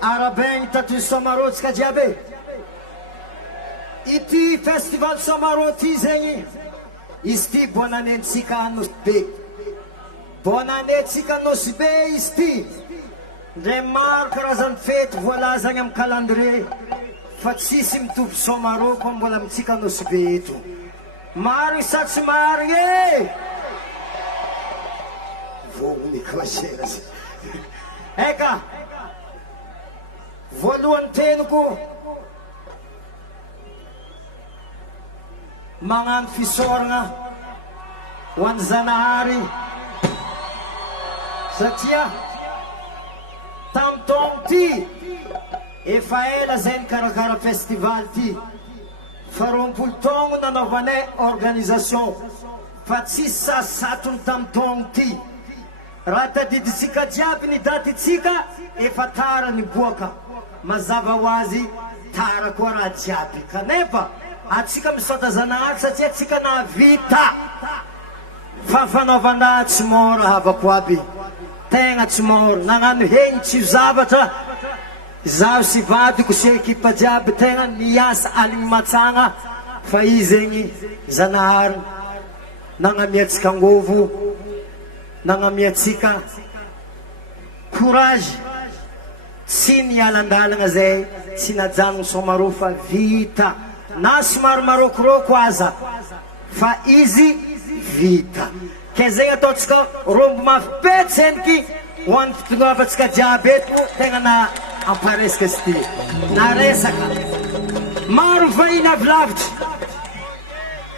Arabeng tatu Somarot ska jiaby. Ity festival Somarot ty zegny, izy ty bonanentsika Anosy. Bonanentsika Anosy izy ty. Ndre maro karazany fety voalazagny amin'ny calendrier, fa tsisy mitovy Somarot koa mbola amintsika Anosy eto. Maro isa tsy maro e. Vogny klasera. Eka. Voalohany teniko magnano fisoragna ho an'ny Zanahary satria tamin'ny taogno ty efa ela zay nikarakara festival ty, fa 20 taogno nanaovanay organisation fa tsisy sasatony tamin'ny taogno ty. Raha tadiditsika jiaby ny datitsika efa tara niboaka, mazava ho azy tara koa raha jiaby. Kanefa atsika misaota Zanahary satria atsika navita fa fanaovana tsy mora havako aby, tegna tsy mora. Nagnano hegny tsy zavatra zaho sy vadiko sy ekipa jiaby tegna niasa aligny matsagna, fa izy zegny Zanahary nagnamiatsika angovo, nagnamiatsika courage, tsy nialandalagna zay, tsy najanogny Somarot fa vita. Na somary marokoroko aza fa izy vita ke zegny ataontsika rombo mafy petsenky ho an'ny fitondravantsika jiaby eto tegna na amparesaka izy ty na resaka maro vahiny avy lavitra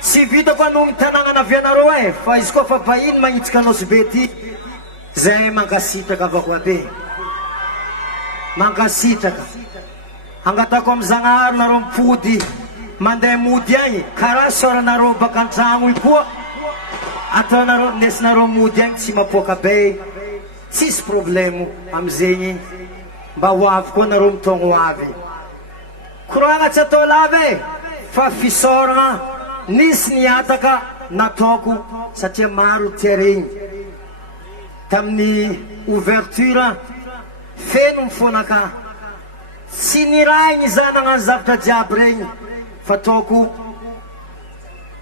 tsy vitako anao tanàgnana avy anareo fa izy koa fa vahiny magnitsika anao be ty zay mankasitraka avako abe mankasitraka angatako amy zagnahary nareo mipody mandeha mody agny karaha soranareo baka antragno i koa ataonareo nesinareo mody agny tsy mapoaka be tsisy problemo amizegny mba ho avy koa nareo mitogno avy koragna tsy atao lava fa fisoragna nisy niataka nataoko satria maro tia regny tamin'ny ouverture feno mifonaka tsy nirahigny za nagnano zavatra jiaby regny fa ataoko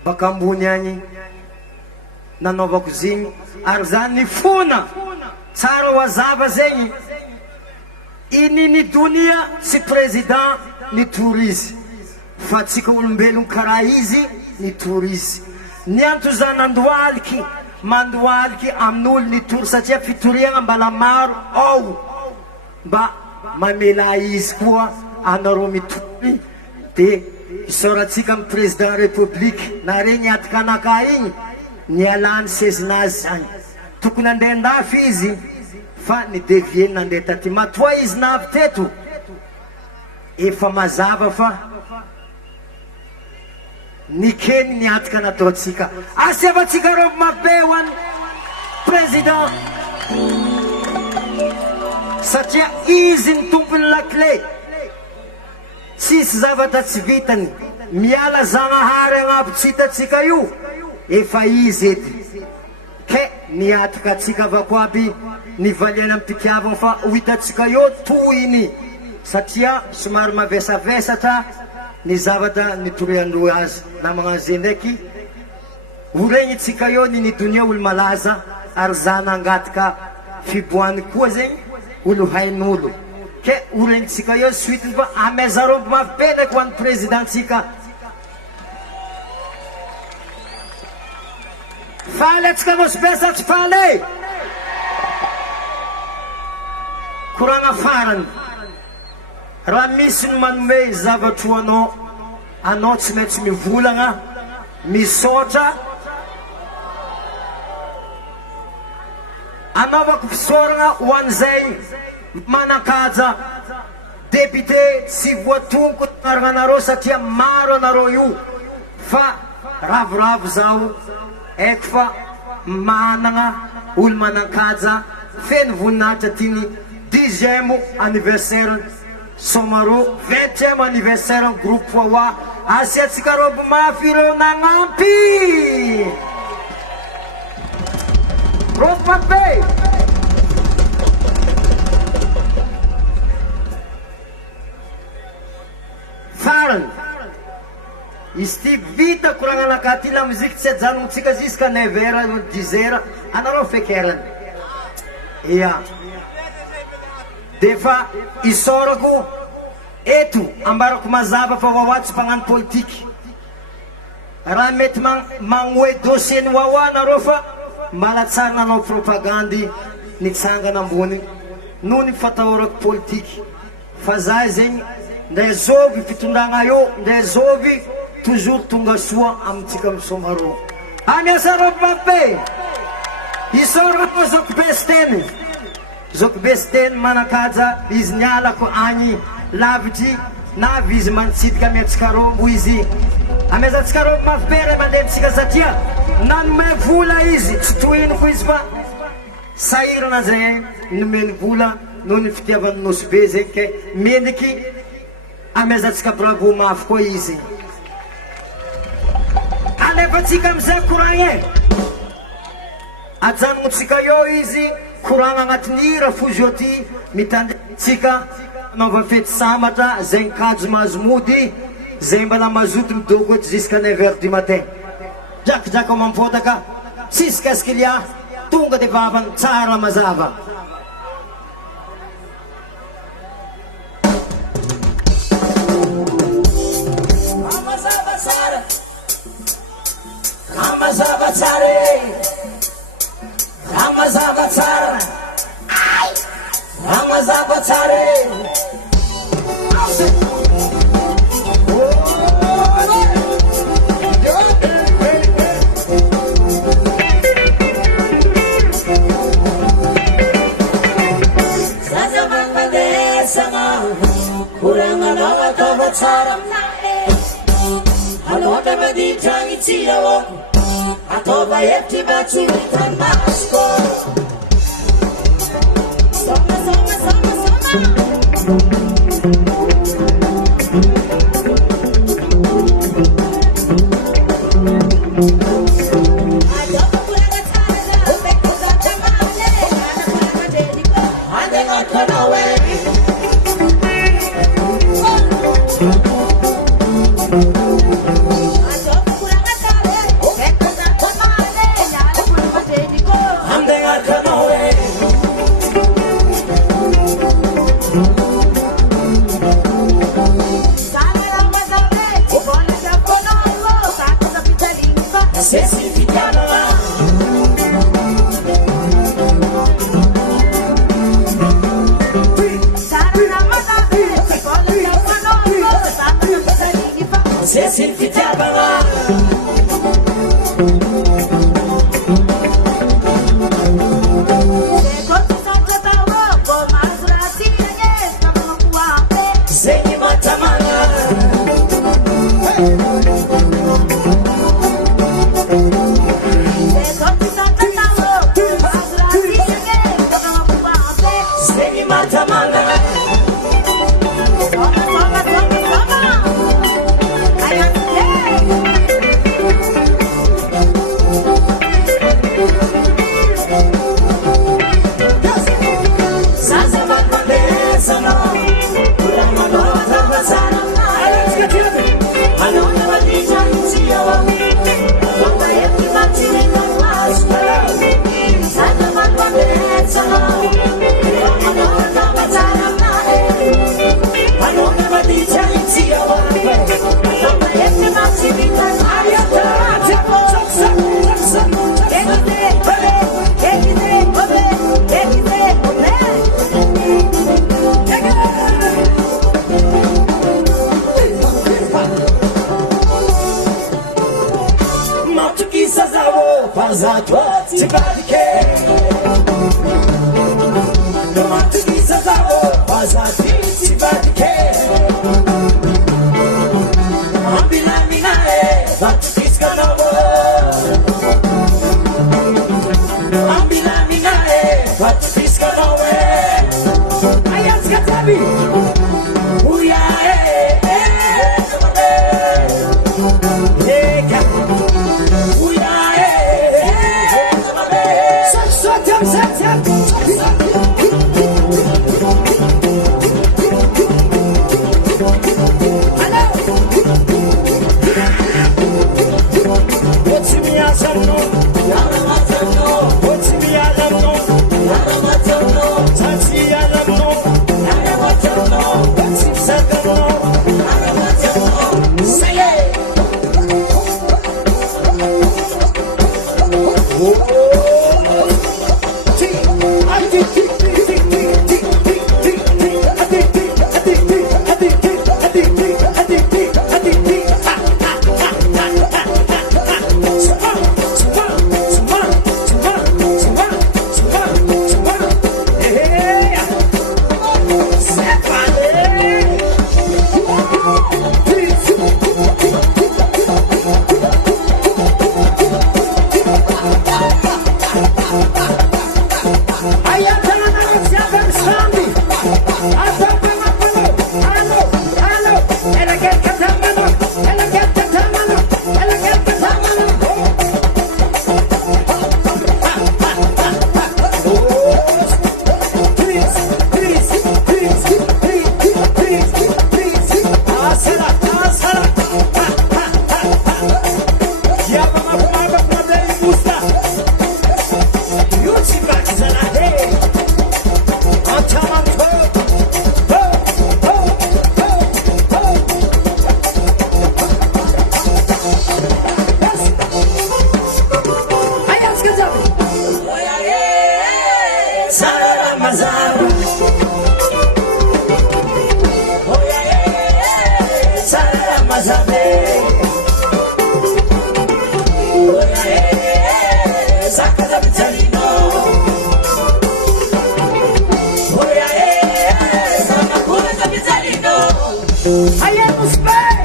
baka ambony agny nanaovako zegny ary za nifona tsara ho azava zegny ininidonia tsy président nitory izy fa tsika olombelogno karaha izy nitory izy nianto za nandoaliky mandoaliky amin'olo nitory satria fitoriagna mbala maro ao mba mamela izy koa anareo mitory de isaorantsika amy président république na regny ataka anaka igny nialany sezinazy zany tokony andeha andafy izy fa nidevieny nandeha taty matoa izy navy teto efa mazava fa nikeny niataka nataotsika asiavatsika robo mabe ho an'ny président satria izy ny tompony lakle tsisy zavatra tsy vitany miala zagnahary agnaby tsy hitatsika io efa izy edy ke niataka atsika avako aby nivaliana amy pitiavagna fa ho hitatsika io toyiny satria somary mavesavesatra ny zavatra nitoriandro azy na magnano zay ndraiky ho regny tsika io ninidonia olo malaza ary za nangataka fiboany koa zegny olo hain'olo ke ho regny tsika io suitiny fa amezarombo mafipenaky ho an'ny présidentsika faly atsika mosopesa tsy faly koragna farany raha misy ny manome zavatro anao tsy maintsy mivolagna misaotra anaovako fisoragna ho an'izay manakaja député tsy voatonoko anaragna anareo satria maro anareo io fa ravoravo zao eko fa managna olo manakaja feno voninahitra tiany 10e anniversaire somaro 20e anniversaire groupe Wawa asiatsika robo mafy ireo nagnampy robo mabe farany izy ty vita koragna anakaty la muzika tsy ajanontsika jusqu'à 9h 10h anareo fekerany ia defa isorako eto ambarako mazava fa Wawa tsy mpagnano politiky raha mety magnoe dossier ny Wawa nareo fa mbala tsara nanao propagandy nitsangana ambony noho ny fatahorako politiky fa za zegny ndray zovy fitondragna io ndray zovy toujours tonga soa amitsika misomaro amiasa robo mabe isorako zoko besteny zoko besteny manakaja izy nialako agny lavitry navy izy manitsidika ametsika rombo izy amezatsika rombo mafipera mandehitsika satria nanome vola izy tsy toiniko izy fa sahirana zay nomeny vola noho ny fitiavany nosy be zegny ke meniky amezatsika bravo mafy koa izy alefatsika amizay koragna ajanognotsika eo izy koragna agnatiny ira fozio ty mitandritsika naova fety samatra zay nkajo mahazo mody zay mbala mazoto midoko eto jusqu'à 9h du matin drakidraka mampotaka tsisy kaskilia tonga de vavany tsara mazava Ramazabatsare, Ramazabatsara, Ramazabatsare. Sazaman padesama, kuranganawa kabatsaram nae. Hanoda maditang itiyaw. Atova yeti batsulitan masko. Sama, sama, sama, sama. Atova kurang acara, beko gata male. Ana kurang dediko, ande ngakanawe. Sesin fitiabanga Sekotu sakatawa Boma surati yes Kama kuwape Seni matamanga Sekotu sakatawa Boma surati yes Kama kuwape Seni matamanga Soma, soma, soma, soma Zato Tivadike No Matugisa Zavo Pazati Tivadike Ambila Minae Vatukiska Novo Ambila Minae Vatukiska Novo Ayaska Tabi Uya Aiemos bem!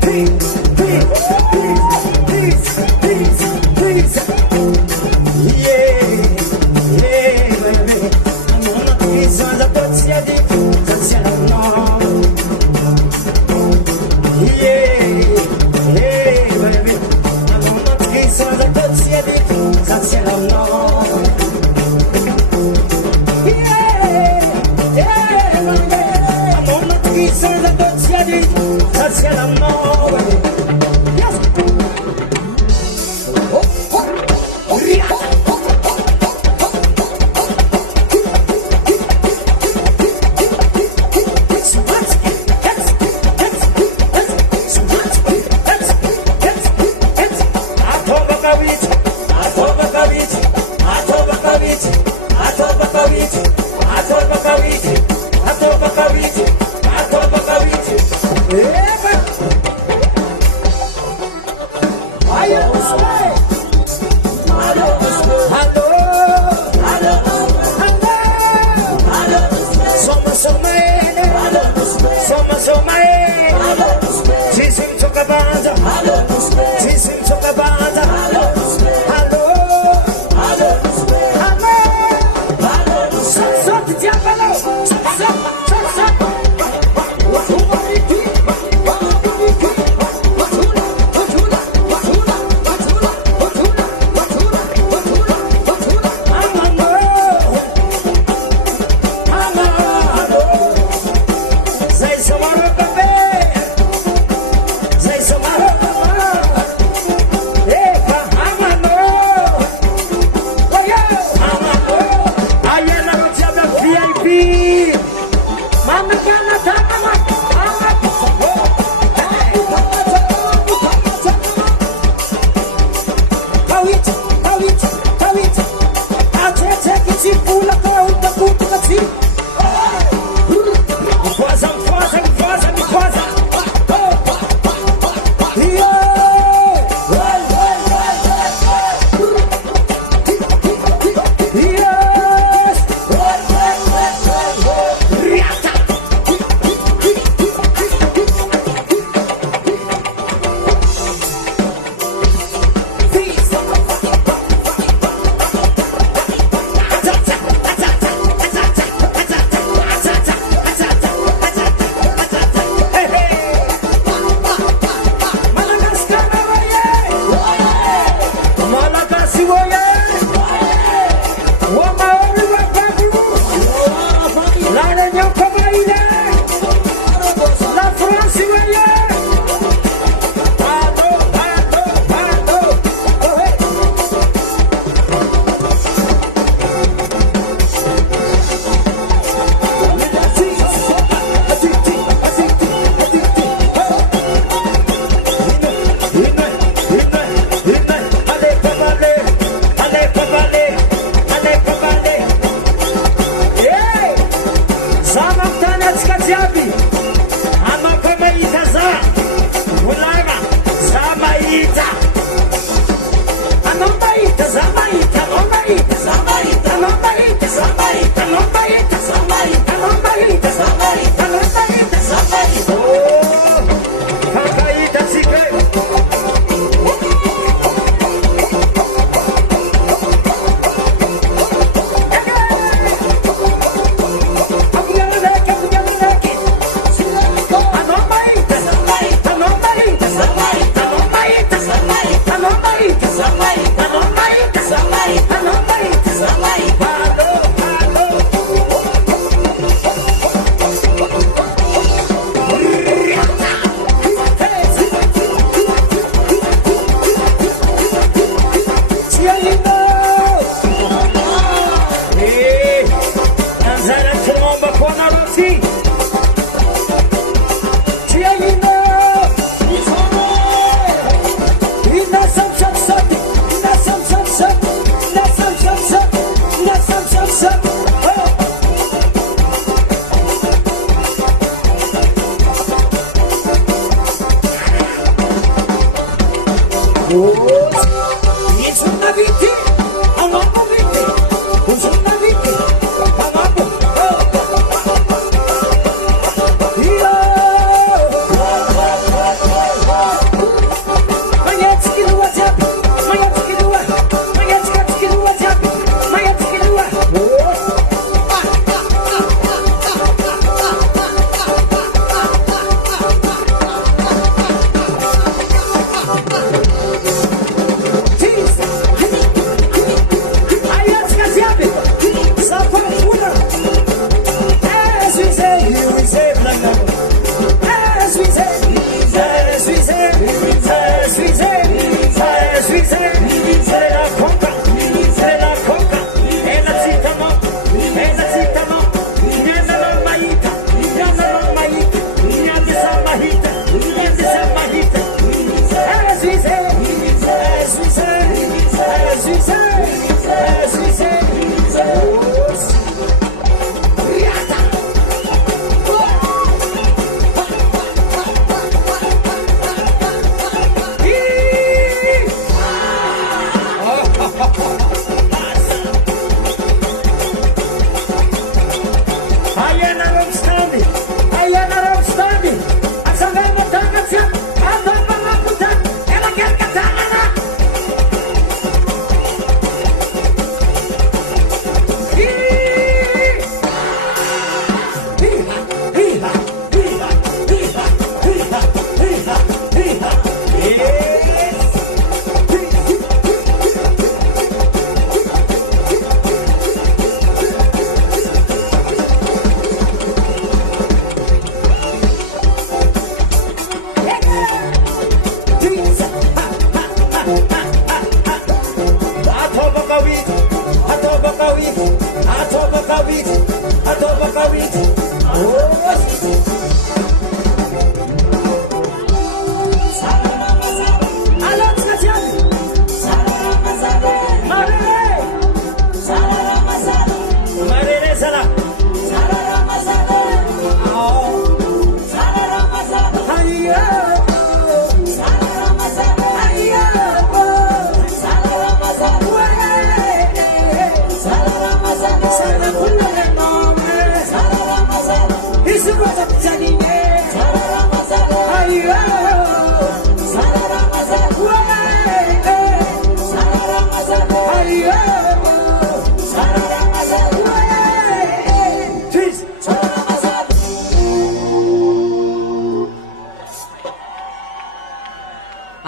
Please, please, please, please, please, yeah, yeah, baby. I'm on the piece on the touch, yeah, that's it, no. Yeah, yeah, baby. I'm on the piece on the touch, yeah, that's it, no. Yeah, yeah, baby. I'm on the piece on the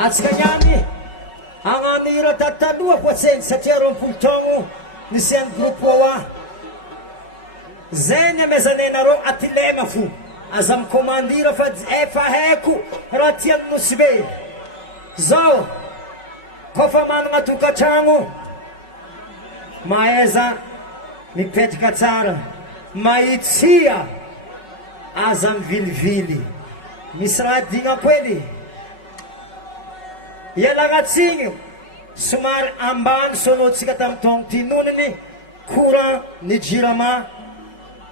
Atsikanyami anganira tatanua poatsen satria roapolo taogno nisy any groupe oa zay ny amezanenareo atilema fo aza mikomandira fa efa haiko raha tiany nosy be zao kofa manana tokatragno maeza mipetraka tsara mahitsia aza mivilivily misy raha digna koely ialagnatsiny somary ambany sonotsika tamin'ny taogno ty nonony courant ny jirama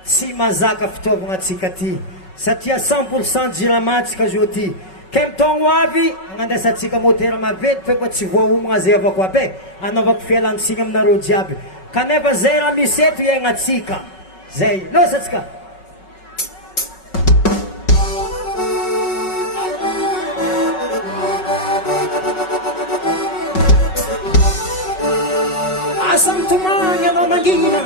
tsy mazaka fitaovagna atsika ty satria 100% jirama tsika zo ty ke mitaogno avy agnandesatsika motera mavety fe koa tsy voaomagna zay avako aby anaovako fialantsiny aminareo jiaby kanefa zay raha misy eto iaignatsika zay losatsika asa mitomagny anao mangina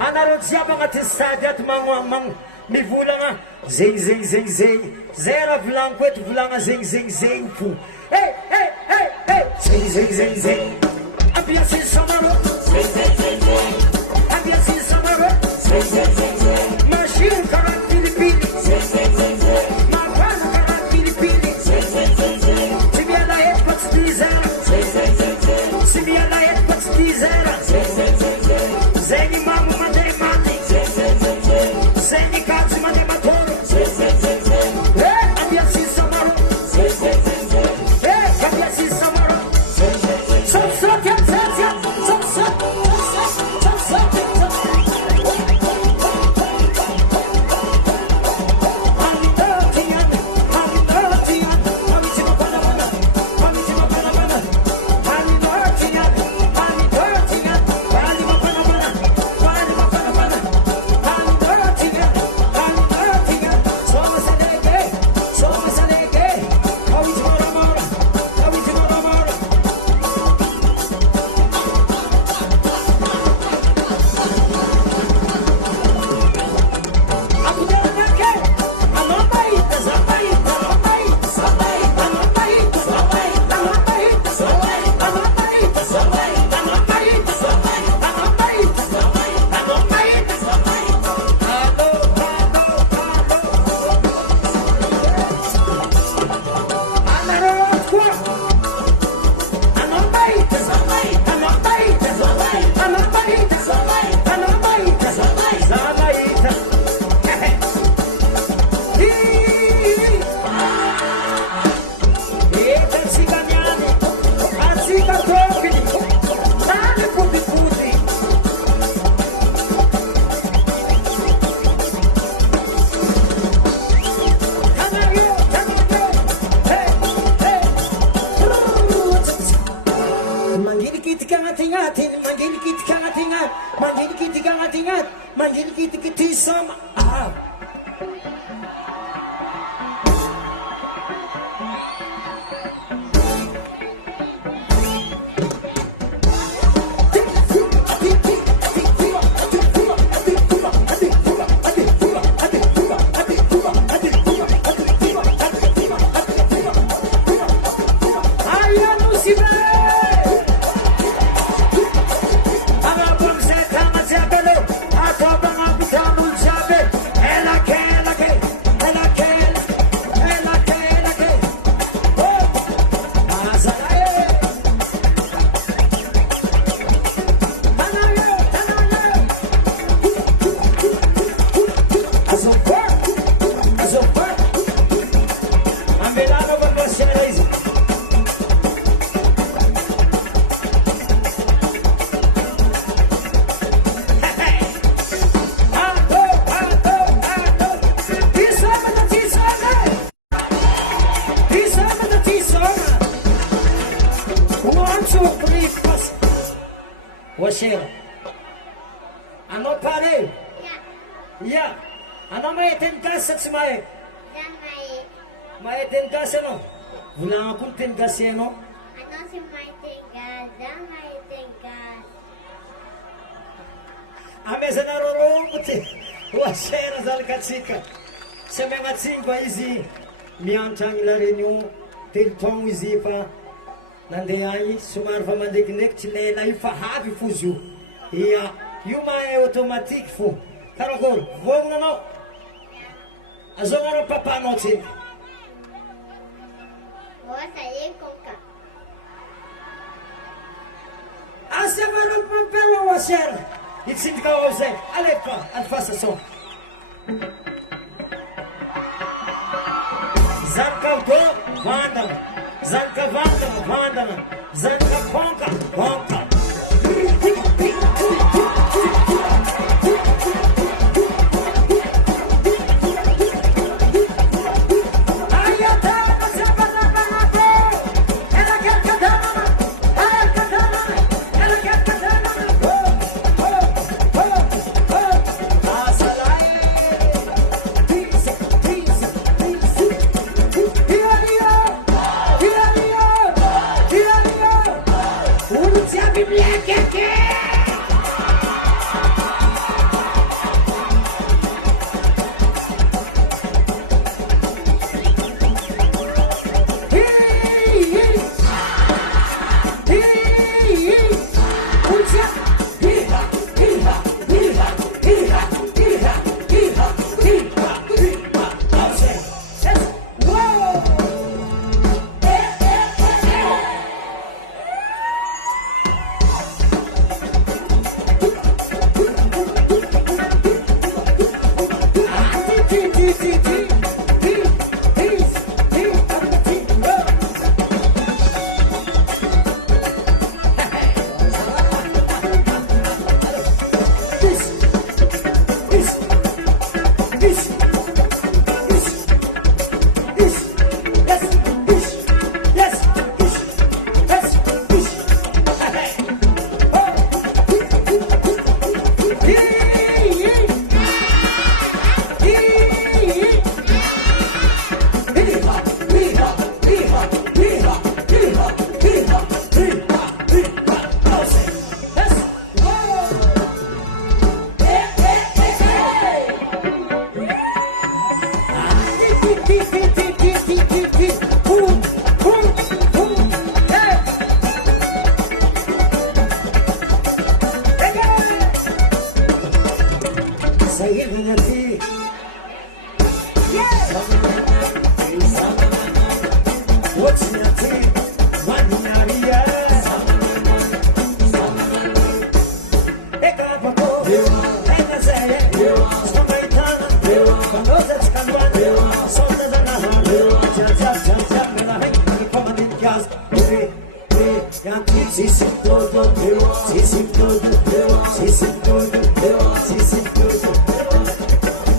Anarodzia mga tisady at mga mivula nga zing zing zing zing zera vlankwet vlang zing zing zing fu hey hey hey hey zing zing zing zing abia sin samaro zing zing zing zing abia sin samaro zing zing zing zing machine kara pilipili zing zing zing zing mapana kara pilipili zing zing zing zing sibia la et pats dizera zing zing zing zing sibia la et pats dizera zing zing zing zing zeni mamu mate mate zing zing zing zing zeni katsi mate matoro zing zing zing zing hey abia sin samaro zing zing zing zing hey abia sin samaro zing zing zing so so so so so Ano pare? Yeah. Ano may tentas at sumaye? Yan. Mahay teny gasy anao? Volagno koa ny teny gasy anao. Anao sy mahay teny gasy, za mahay teny gasy. Amezanareo rombo ty oasera zalakatsika sy amiagnatsiny fa izy miantragny la réunion telo taogno izy fa nandeha agny somary fa mandekindeky tsy lela io fa havy fo izy io. Ia io mahay automatique fo karakory vognona anao azahoanao papanao tsika. Oasa ekonka. Asa manao pampela oasera itsindika ao zay alefa alifasa sao zanaka go vandana zanaka vandana vandana zanaka konka konka.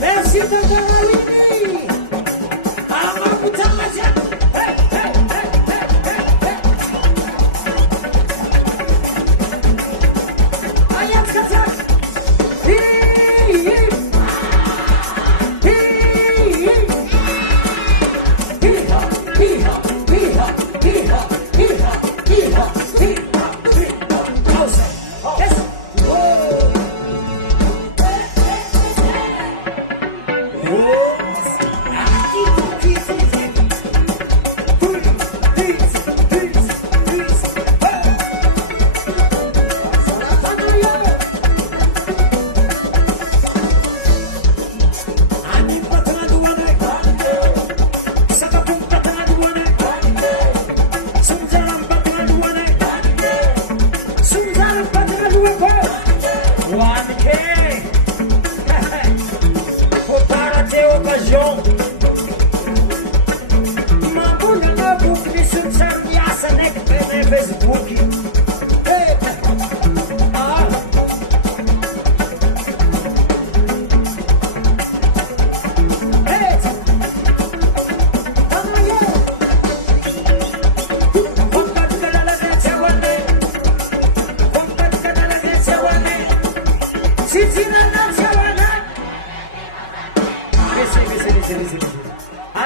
Merci de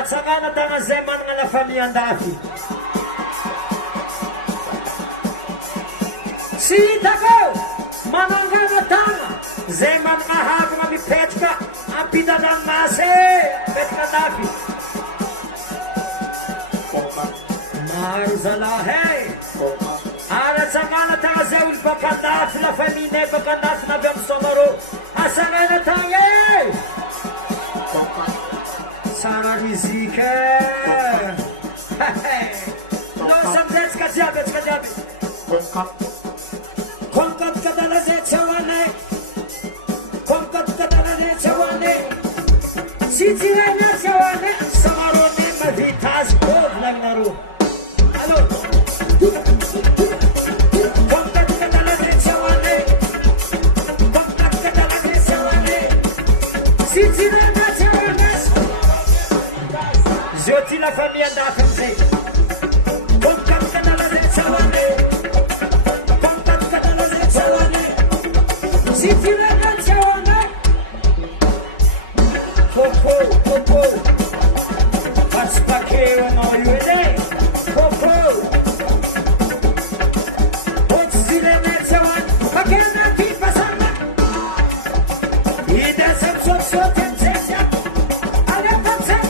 Atsangana tagna zay managna la famille andafy. Tsy hitako manangana tagna zay managna havagna mipetraka ampidanamasy mipetraka andafy. Maro zalahy ary atsangana tagna zay olo baka andafy la famille baka andafy navy amin'ny somarô. Atsangana tagna Sara muzika. No samzetsika jiaby, atsika jiaby. Konkat kadala zay tsawane. Konkat kadala zay tsawane. Sitirana tsawane. Samarone mavita azy ko volagninareo. Allô? Konkat kadala zay tsawane. Konkat kadala zay tsawane. Sitirana tsawane. Zioty la famille andafy amizay. Konkat kadala zay tsawane. Konkat kadala zay tsawane. Sitirana tsawane. Popo, popo. Patspakeo anao io edy e. Popo. Otsilana tsawane. Pakena ty pasana. Ida samsotsot amizay jiaby. Alefa amizay.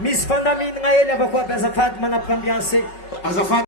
Misy fandaminagna hely avako aby azafady manapaka ambiance. Azafady.